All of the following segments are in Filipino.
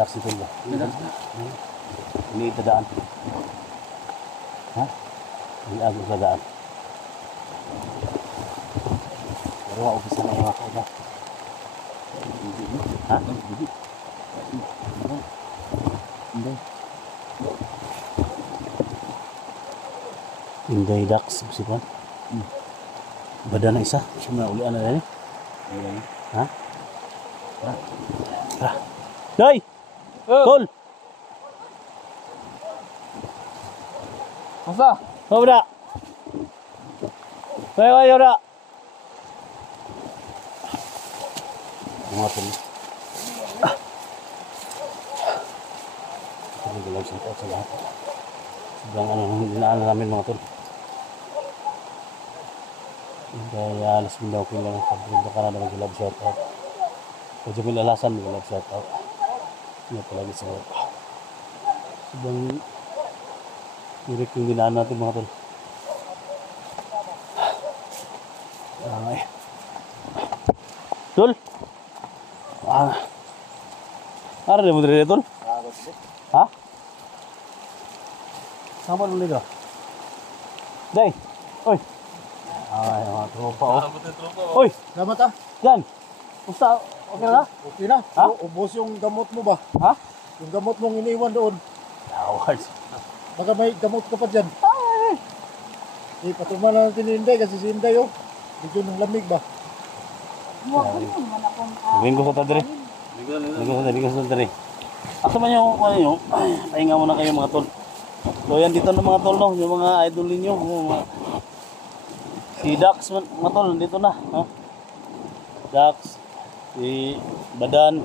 Dax itu lah. Ini tadaan. Hah? Ini agak tadaan. Pero ako bisa na mga kauda. Ha? Hindi. Inday Dax sipan. Badan na isa. Sino ulian na rin? Ha? Ha? Day! Tol! Asa? Oh, bra! Kaya, bra! Mga tol. Hindi ko lang sa lahat. Sobrang dinaan namin mga tol. Kaya alas mo daw ko lang pag-bunda ka na mag-love shoutout. O Jamil Alasan mag-love shoutout. Nga palagi sa mga sobrang direct yung dinaan natin mga tol. Ay. Tol? Ano rin mo dito tol? Ha? Saan mo dito? Day! Oy! Ay, mga tropa oh. Oy! Salamat ah. Yan! Basta, okay na? Okay na. Ha? Ubos yung gamot mo ba? Ha? Yung gamot mong iniwan doon. Awas. Baka may gamot ka pa dyan. Ay! Patuman na natin ni Inday kasi si Inday oh. Medyo ng lamig ba? Gawin ko sa tadre. Gawin ko sa tadre. Asa man yung, ano nyo? Pahinga muna kayo mga tol. So yan dito ng mga tol no. Yung mga idol ninyo. Mga... Si Dax mga tol, dito na. Ha? Dax. Si Badan.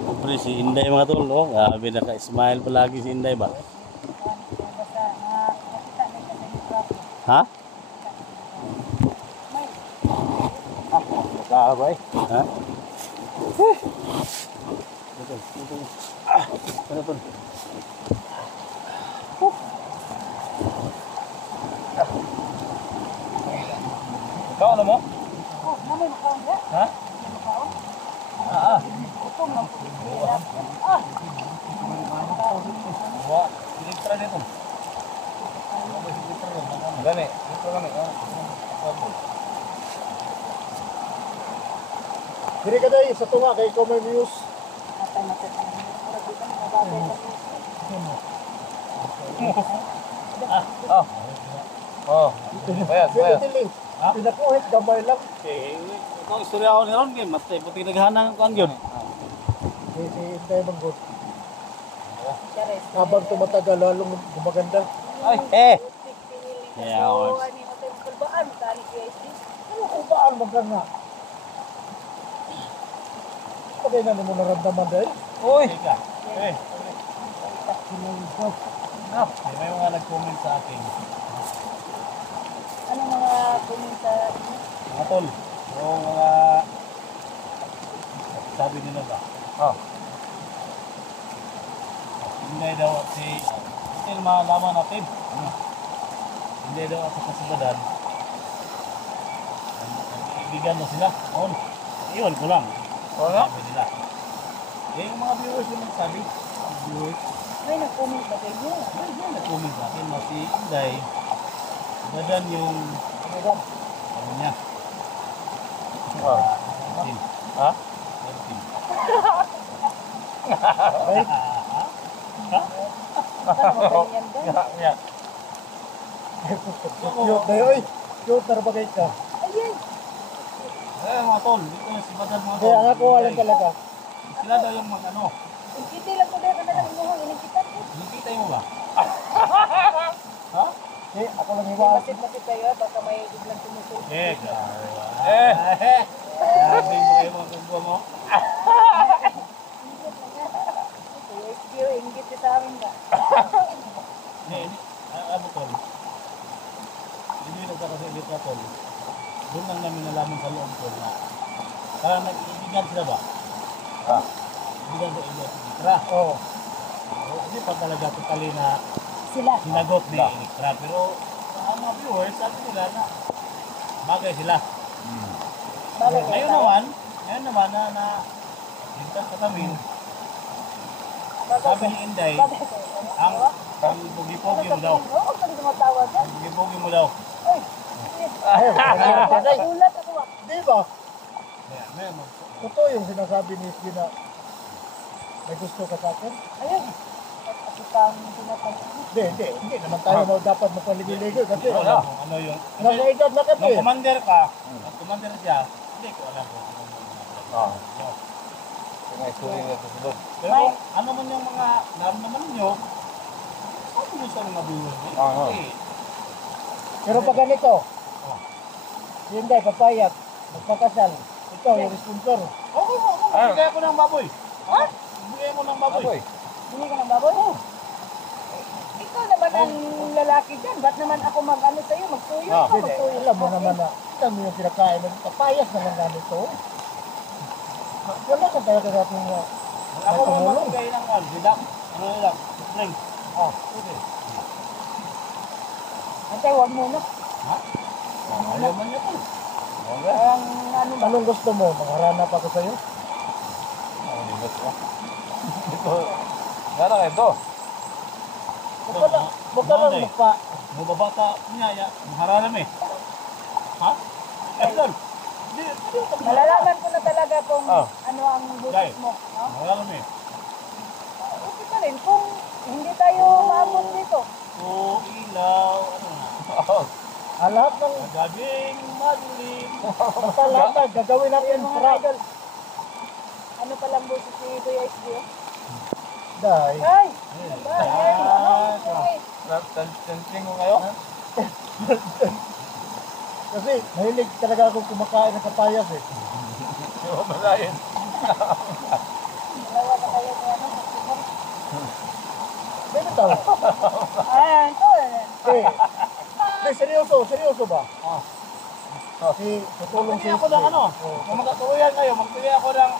Siyempre si Inday mga tol. Oh. Grabe naka-smile palagi si Inday ba? Ha? Nakakabay. Ha? Ito. Ikaw ano mo? Ha? Wah, direktra dito. Gani, dito kami. Diri ka day sa tunga kay ikaw may views. Bayad. Pinakuhit gabay lang. Ito istorya ako ni Ron game, matay puti naghanang kuan gyud. Si Inday Manggod. Habang tumatagal lalong gumaganda. Ay, eh. Yeah, magkang nga. Pagay na mo naramdaman dahil. Uy! Teka. Eh, Sinulog. may mga nag-comment sa akin. Ano mga kuminta? Mga tol, yung mga sabi nila ba? Hindi daw hindi malaman natin. Hindi daw sa kasabadan. Ibigan mo sila. On. Iyon ko lang. Sabi nila. Yung mga viewers yung nagsabi. Viewers. May nag-comment ba kayo? Yan nag-comment sa akin na si Inday. Badan yung ano niya. Team. Ha? Team. Ganyan ba? Yan. Cute na yun. Cute na bagay ka. Ayun! Eh mga tol, dito yung si Badan mga tol. Kaya nga ko alam talaga. Sila daw yung mag ano. Hindi lang ko dahil ka na lang inuhang inikitan ko. Nakikita mo ba? Ha? Eh, ako lang iwan. Masit-masit kayo, baka may biglang tumusul. Eh, grabe mo kayo mga kumbuha mo. Ingit na nga. Kuya SBO, ingit ka sa amin ba? Ano tol? Hindi nagkakasalit na tol. Doon lang namin nalaman sa loob tol na parang nag-iibigan sila ba? Ibigan sa inyo si Itra. Oo. Hindi pa talaga totally na Sila. sinagot ni Itra. Pero ang mga viewers sabi nila na bagay sila. Bakit Ngayon naman na ligtas ka kami. Sabi ni Inday, ang bugi-pogi mo daw. Oo, kung tumatawa dyan. Ang bugi-pogi mo daw. Ay! Ulat ako ah. Di ba? May Totoo yung sinasabi ni Iski na may gusto ka sa akin? Ayun. Kasi kang tinatanong. Hindi naman tayo dapat magpaligoy-ligoy kasi alam kung ano yung nasa edad na kami. nung commander ka, nung commander siya, hindi ko alam kung ano yung Yung istorya na susunod. Pero ano man yung mga naman nyo, sabi nyo sa mga viewers nyo. Kasi, Pero pag ganito, hindi, papayag, magpakasal, ikaw yung sponsor. okay mo, bigay ako ng baboy. Ha? Bigay mo ng baboy. Hindi ka ng baboy? Oo. Ikaw naman ang lalaki dyan. Ba't naman ako mag-ano sa'yo? Magsuyo ka, Hindi, magsuyo. alam mo naman na, ito mo yung pinakain ng papayas na lang namin ito. Wala ka talaga sa ating Ako mo magbigay ng dilak. Ano nilak? Drink. Okay. Antay, huwag muna. Ha? Ayaw man niya po. Ang ano ba? Anong gusto mo? Mangharanap ako sa'yo? Limot ko. Ito. Gana kayo ito. Huwag ka lang magpa. Mga babata niya, haralam eh. Ha? Eh, doon. Malalaman ko na talaga kung Ah. ano ang busis mo. No? Haralam eh. Okay pa rin. Kung hindi tayo maabot dito. So, ilaw, ano na. Lahat ng Gaging madilim. basta lahat na gagawin natin Ayun mga para idol. Ano palang busis si Kuya SBO? dahil. Ay! Ano ba? Ay! Tansing ko kayo. Kasi mahilig talaga akong kumakain ng papayas eh. Hindi ko malayan. Dalawa na kayo kung ano. Pwede tao. Ayan, ito. Hindi, seryoso ba? Si tutulong Magbigay ako ng ano. Kung magkatuloyan kayo, magbigay ako ng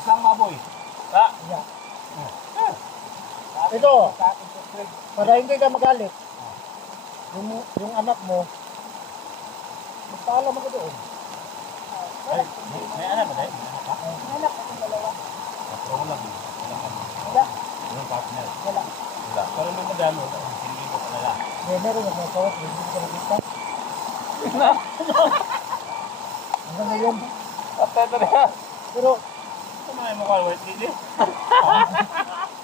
isang baboy. Yeah. Ito, para hindi ka magalit, yung anak mo, magpaalam ako doon. May anak ba tayo? May anak ka? Anak ko yung dalawa. Wala lang. Wala ka. Wala. Walang partner. Wala. Pero nung madami, hindi ko talaga. Meron yung mga kawat, hindi ko nakita. Hanggang ngayon. Atay na rin. Pero, Ito mga mukha, white lady.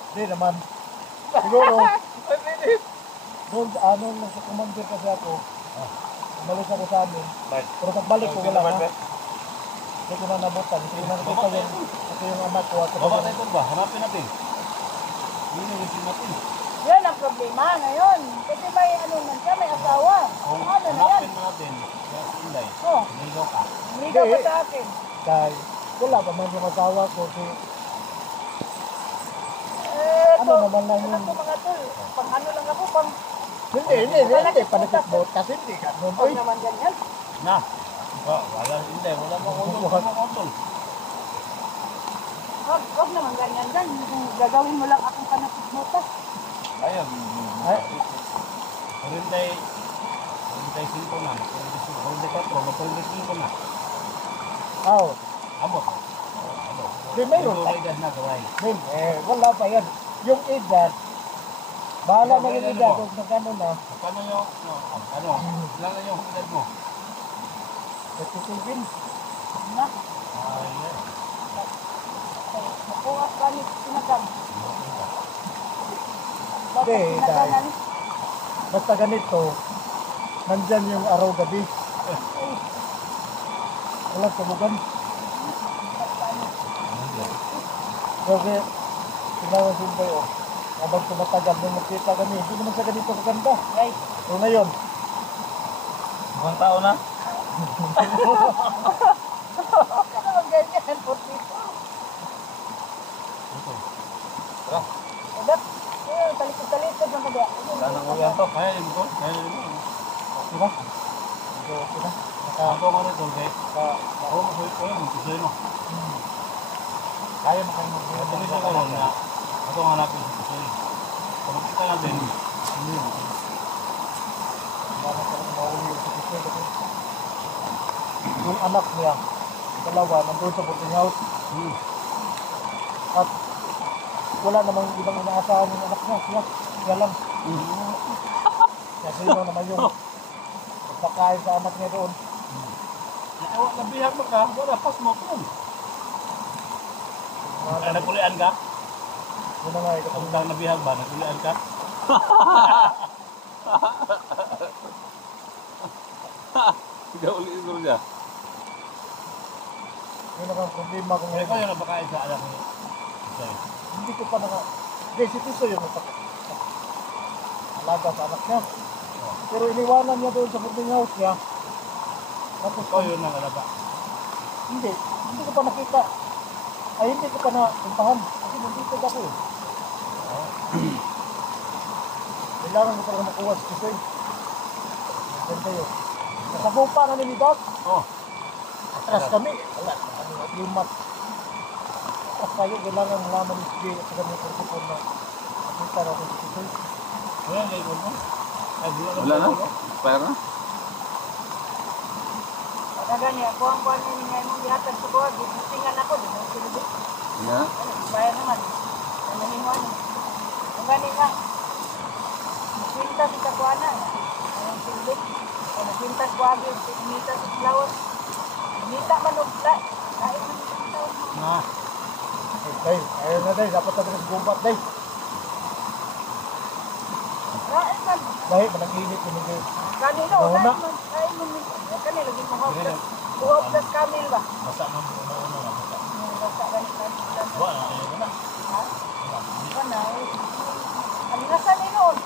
hindi naman. Siguro, doon, nung sa commander kasi ako, umalis ako sa amin. Pero pagbalik ko, wala na. Hindi ko na nabutan. Hindi ko na nakita yung anak ko. At Baba tayo ba? Hanapin natin. Yun yung resume natin. Yan ang problema ngayon. Kasi may ano man siya, may asawa. Kung Ano na yan? hanapin mo natin, kaya si Inday, Oh. niligaw ka. Ligaw ka sa akin. Dahil wala pa man yung asawa ko. Ano Ito, naman lang ano yun? ko mga tol, pang ano lang ako, pang Hindi. Panakit kasi hindi ka. huwag naman ganyan. Na. Wala, hindi. Wala mo utol. Huwag naman ganyan dyan. Kung gagawin mo lang akong kanapit motas. Ayun. Ay, 45 na. 44, 45 na. oh. Amot. Di mayroon. Ito edad na gaway. Wala pa yan. Yung edad, bahala na yung edad kung nagano na. Paano yung, ano, ilan na yung edad mo? 37. Na, Ay, nakuha ka ni Sinagang. Hindi, Sinaganan. Basta ganito, nandyan yung araw gabi. Walang tumugan. Kasi, tinawan sumbay o. Habang tumatagal nung magkita kami, hindi naman sa ganito kaganda. Right. So ngayon, Ibang tao na? Huwag naman ganyan. 42. Udak. Talikod-talikod ng kaya. Wala nang uyan to. Kaya yun ko. Kaya yun ko. diba? Okay na. Ako nga rin tol. Ako mo ko yun. Kusoy mo. Kaya mo kayo Ito nito ko ron na. Ako nga hanapin sa kusoy. Kung makita natin. Yung anak niya, dalawa, nandun sa boarding house. At wala namang ibang inaasahan yung anak niya. Siya lang. Kasi sino naman yung pagpakain sa anak niya doon. Nabihag mo ka. Wala pas mo po. Nagulian ka? Yun na nga, Kung kang nabihag ba? Nagulian ka? Ikaw ulit siguro niya. yun ang problema ko Kaya ngayon. ko yung napakain sa anak niya. Hindi ko pa si Tiso yung alaga sa anak niya. Pero iniwanan niya doon sa boarding house niya. Tapos Ikaw yun ang alaga. hindi ko pa nakita. Ay, hindi ko pa napuntahan. Kasi nandito ako eh. Kailangan ko talaga makuha si Tiso eh. Ganda yun. Nasabong pa namin ni Doc. Oh. Atras kami. Wala. Limat. Atras tayo. Kailangan malaman ni Sige at saka may principal na nakita natin si Tiso. Wala na ikaw mo? Wala na? Expire na? Pagkaga niya, kuha-kuha niya nga mong dihatag sa kuha. Gitingan ako. Di mo sinubit. Yeah. Ano, bayar naman. Ano hinuan. Kung gani nga. Kwinta si Kakuana. Anong sinubit. O nakwinta sa kuhagi. Inita sa flower. Inita man o pla. Kahit man sa flower. Na. Day, ayun na day. Dapat na sa gumbat day. Kain man. Dahil manang-init yun day. Kanino. Mahuna. Kain man. Kanino. Lagi mahapdas. Buhapdas kamil ba? Basta mo una-una na. Basta ganit na. Wala na kayo na. Ha? Ano? Alinasan ni noon.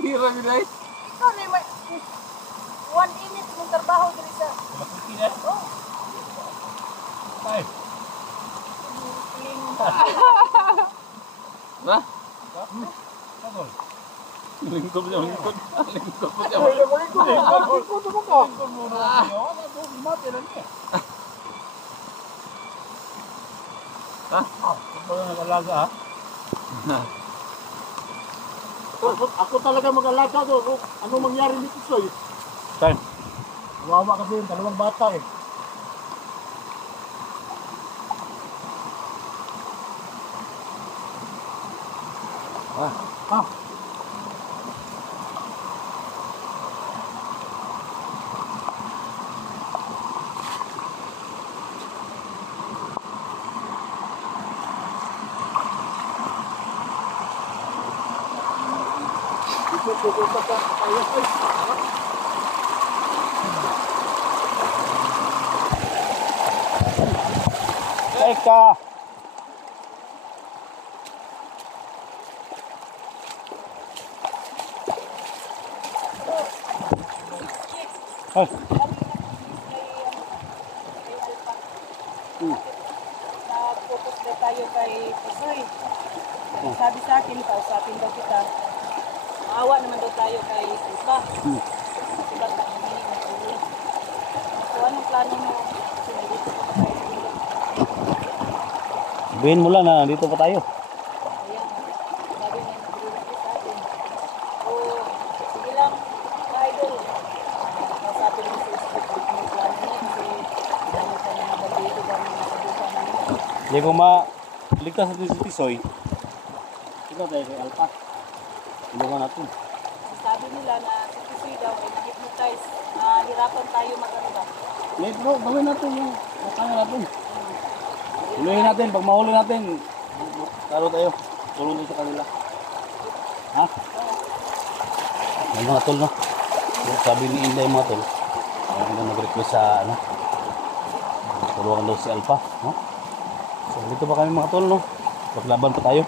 Hira nila eh. Sorry, may 1 minute mong trabaho dito sa... Makuti na. Oh, Ay. piling Na? Sagol. Lingkod niya, lingkod. Lingkod mo niya. Sagol mo na kayo. Ano, mati lang niya. Ha? Ito na nag-alaga ha. Ako talaga mag-alaga doon. Ano mangyari nito sa'yo? Time. Wawa kasi yung dalawang bata eh. Ah. Teka. Ay. Nag-focus daw tayo kay Tisoy. Sabi sa akin, kausapin daw kita. Maawa naman daw tayo kay Alpa. Kasi bata, humingi ng tulong. So, anong plano mo? Kasi nandito ko pa tayo. Sabihin mo lang na dito pa tayo. Ayan, sabi niya, nag-relate sa atin. O, sige lang, idol. Kausapin mo sa isip kung ano plano niya kasi dami ka na nabaldito, dami na nasabukan namin. Hindi ko maligtas natin si Tisoy. Ikaw tayo kay Alpa. Tulungan natin. Sabi nila na si Tisoy daw ay na-hypnotize. Hirapan tayo mag-ano. Wait bro, gawin natin yung kaya natin. Huluhin natin, pag mahuli natin, taro tayo. Tulong tayo sa kanila. Ha? Yung mga tol, no? Sabi ni Inday yung mga tol. Kaya nag-request sa, ano? Tulungan daw si Alpha, no? So, dito pa kami mga tol, no? Paglaban pa tayo.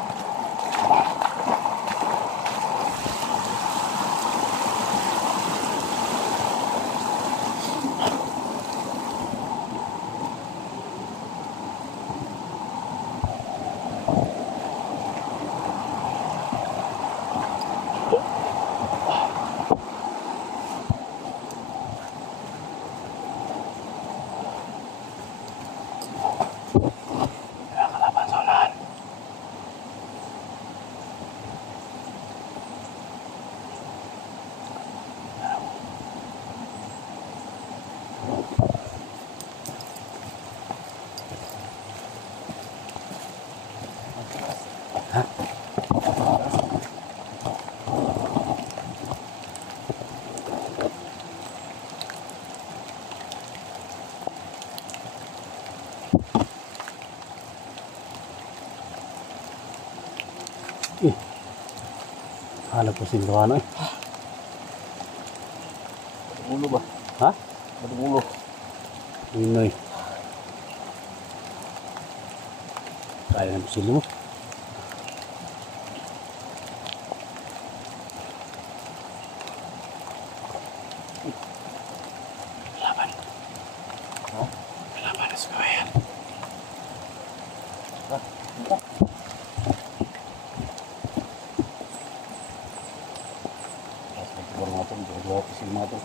Hanap ko sinduhan eh. Ulo ba? Ha? Ulo. Inoy. Kaya na sila mo. Laban. Ha? Laban na sa kawayan. Ha? Siguro nga ito, dalawa ko sila mga ito.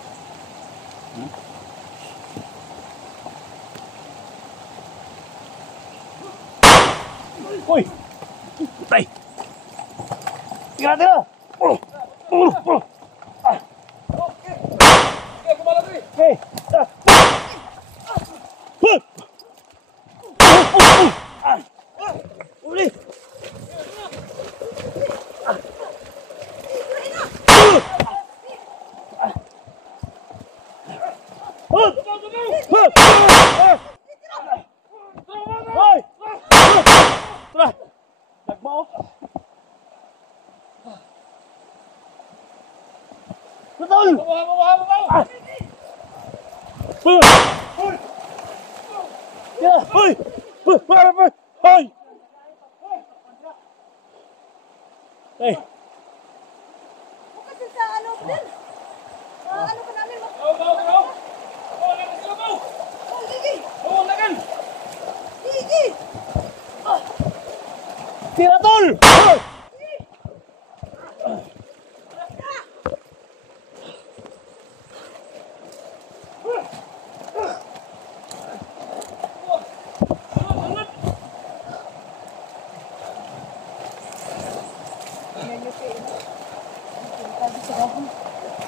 Uy! Tay! Tira, tira! Hey! Uli! Hoy! Tara! Nagmao! Betul! Ya, hoy! Hoy! Hoy! Hey! Kasi sa ano din? Ano ka namin? Gigi! Tira tol!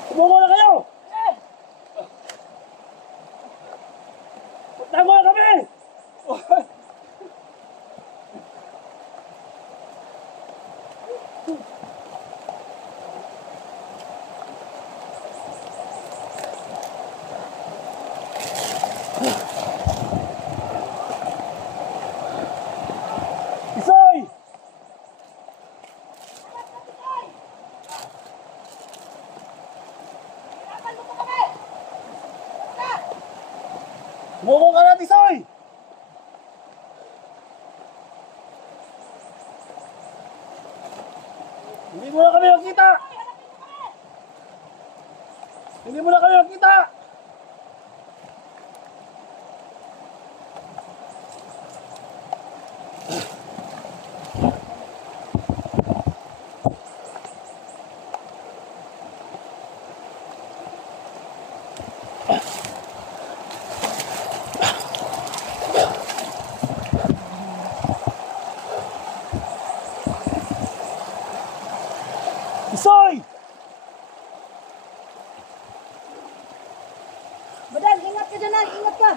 Subuko na kayo! Tago na kami! Isoy! Subuko ka na, Isoy! Hindi mo na kami makita! Hindi mo na kami makita! Badan, ingat ka dyan, ingat ka.